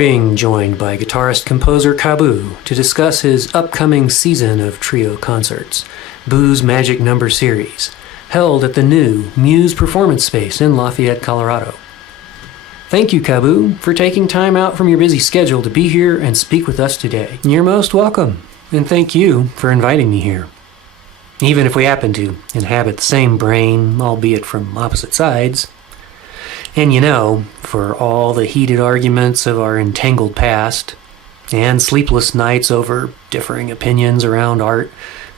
being joined by guitarist-composer Khabu to discuss his upcoming season of trio concerts, Boo's Magic Number Series, held at the new Muse Performance Space in Lafayette, Colorado. Thank you, Khabu, for taking time out from your busy schedule to be here and speak with us today. You're most welcome, and thank you for inviting me here. Even if we happen to inhabit the same brain, albeit from opposite sides. And you know, for all the heated arguments of our entangled past, and sleepless nights over differing opinions around art,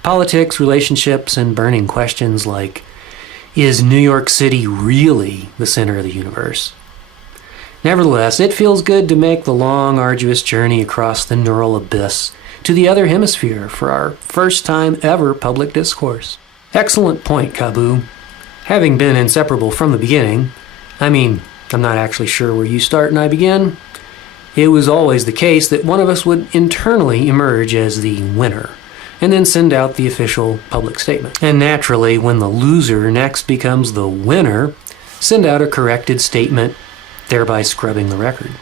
politics, relationships, and burning questions like, is New York City really the center of the universe? Nevertheless, it feels good to make the long, arduous journey across the neural abyss to the other hemisphere for our first time ever public discourse. Excellent point, Khabu. Having been inseparable from the beginning, I'm not actually sure where you start and I begin. It was always the case that one of us would internally emerge as the winner, and then send out the official public statement. And naturally, when the loser next becomes the winner, send out a corrected statement, thereby scrubbing the record.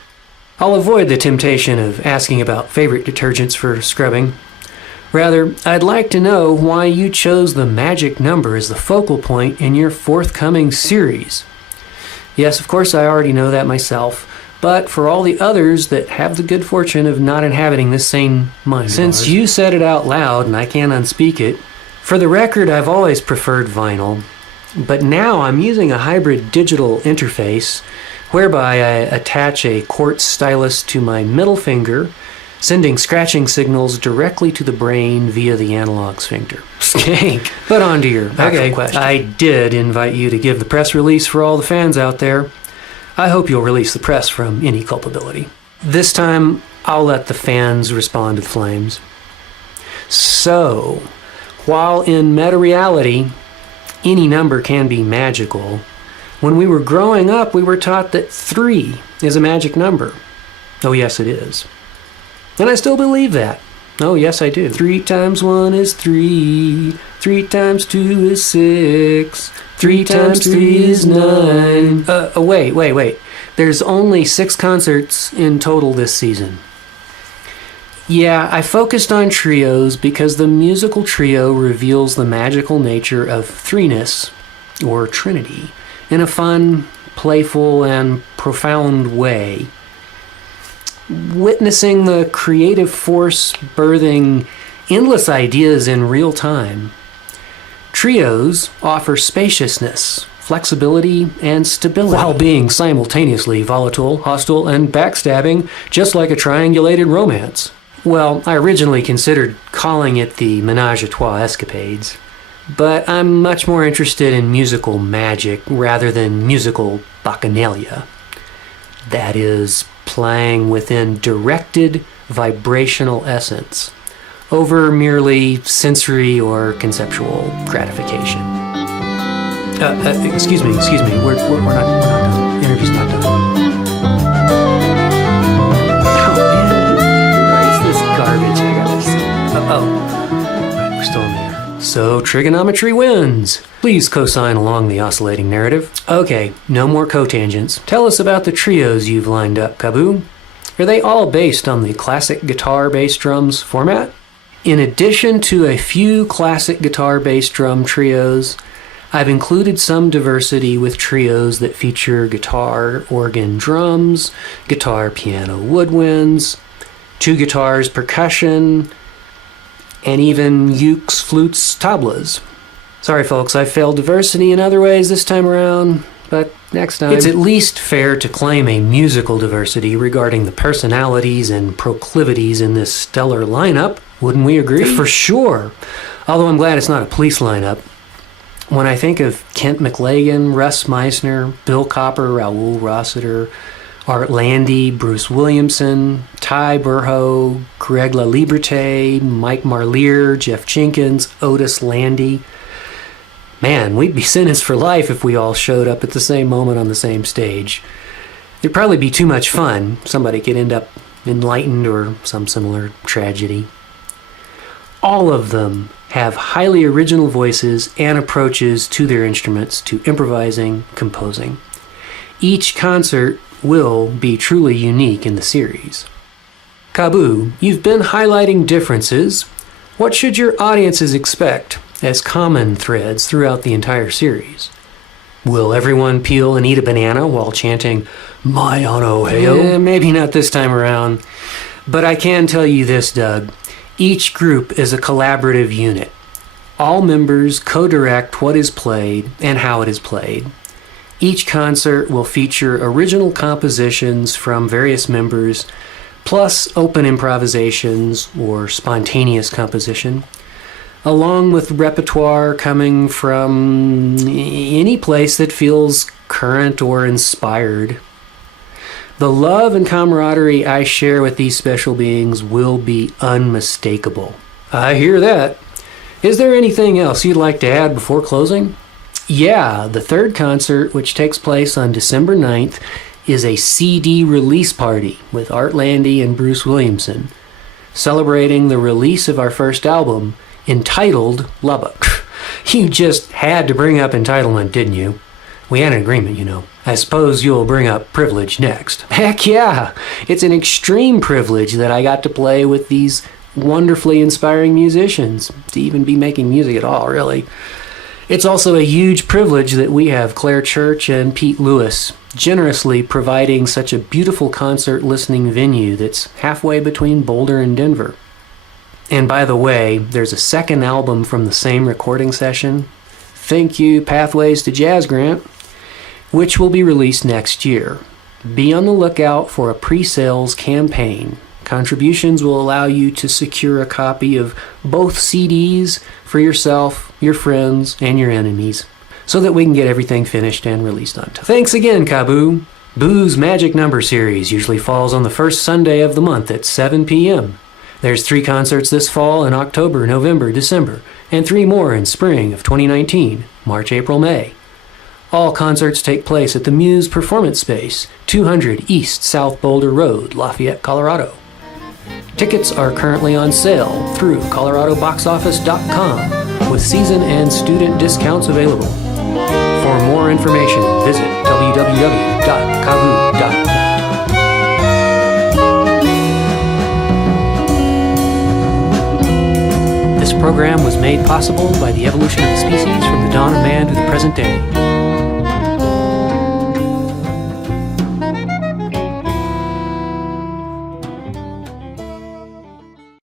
I'll avoid the temptation of asking about favorite detergents for scrubbing. Rather, I'd like to know why you chose the magic number as the focal point in your forthcoming series. Yes, of course, I already know that myself, but for all the others that have the good fortune of not inhabiting this same mind, since you said it out loud and I can't unspeak it, for the record, I've always preferred vinyl, but now I'm using a hybrid digital interface whereby I attach a quartz stylus to my middle finger, sending scratching signals directly to the brain via the analog sphincter. Skank. But on to your actual question. I did invite you to give the press release for all the fans out there. I hope you'll release the press from any culpability. This time, I'll let the fans respond to the flames. So, while in meta-reality, any number can be magical, when we were growing up, we were taught that 3 is a magic number. Oh, yes, it is. And I still believe that. Oh, yes, I do. 3 times 1 is 3. 3 times 2 is 6. 3 times 3 is 9. Wait. There's only 6 concerts in total this season. Yeah, I focused on trios because the musical trio reveals the magical nature of threeness, or trinity, in a fun, playful, and profound way. Witnessing the creative force birthing endless ideas in real time. Trios offer spaciousness, flexibility, and stability, while being simultaneously volatile, hostile, and backstabbing, just like a triangulated romance. Well, I originally considered calling it the Menage a Trois escapades, but I'm much more interested in musical magic rather than musical bacchanalia. That is, playing within directed vibrational essence over merely sensory or conceptual gratification. Excuse me. We're not done. The interview's not done. Oh man, what is this garbage? I gotta. Right, we're still in the air. So trigonometry wins. Please co-sign along the oscillating narrative. Okay, no more cotangents. Tell us about the trios you've lined up, Khabu. Are they all based on the classic guitar bass drums format? In addition to a few classic guitar bass drum trios, I've included some diversity with trios that feature guitar, organ, drums, guitar, piano, woodwinds, 2 guitars, percussion, and even ukes, flutes, tablas. Sorry folks, I failed diversity in other ways this time around, but next time. It's at least fair to claim a musical diversity regarding the personalities and proclivities in this stellar lineup, wouldn't we agree? For sure, although I'm glad it's not a police lineup. When I think of Kent McLagan, Russ Meisner, Bill Copper, Raoul Rossiter, Art Landy, Bruce Williamson, Ty Burho, Greg LaLiberte, Mike Marlier, Jeff Jenkins, Otis Landy. Man, we'd be sentenced for life if we all showed up at the same moment on the same stage. It'd probably be too much fun. Somebody could end up enlightened or some similar tragedy. All of them have highly original voices and approaches to their instruments, to improvising, composing. Each concert will be truly unique in the series. Khabu, you've been highlighting differences. What should your audiences expect as common threads throughout the entire series? Will everyone peel and eat a banana while chanting, "My Ano Heyo"? Maybe not this time around. But I can tell you this, Doug. Each group is a collaborative unit. All members co-direct what is played and how it is played. Each concert will feature original compositions from various members, plus open improvisations or spontaneous composition, along with repertoire coming from any place that feels current or inspired. The love and camaraderie I share with these special beings will be unmistakable. I hear that. Is there anything else you'd like to add before closing? Yeah, the third concert, which takes place on December 9th, is a CD release party with Art Landy and Bruce Williamson, celebrating the release of our first album, entitled Lubbock. You just had to bring up entitlement, didn't you? We had an agreement, you know. I suppose you'll bring up privilege next. Heck yeah! It's an extreme privilege that I got to play with these wonderfully inspiring musicians, to even be making music at all, really. It's also a huge privilege that we have Claire Church and Pete Lewis generously providing such a beautiful concert listening venue that's halfway between Boulder and Denver. And by the way, there's a second album from the same recording session, Thank You, Pathways to Jazz Grant, which will be released next year. Be on the lookout for a pre-sales campaign. Contributions will allow you to secure a copy of both CDs for yourself, your friends, and your enemies, so that we can get everything finished and released on time. Thanks again, Khabu. Boo's Magic Number Series usually falls on the first Sunday of the month at 7 p.m. There's 3 concerts this fall in October, November, December, and 3 more in spring of 2019, March, April, May. All concerts take place at the Muse Performance Space, 200 East South Boulder Road, Lafayette, Colorado. Tickets are currently on sale through coloradoboxoffice.com with season and student discounts available. For more information, visit www.khabu.net. This program was made possible by the evolution of the species from the dawn of man to the present day.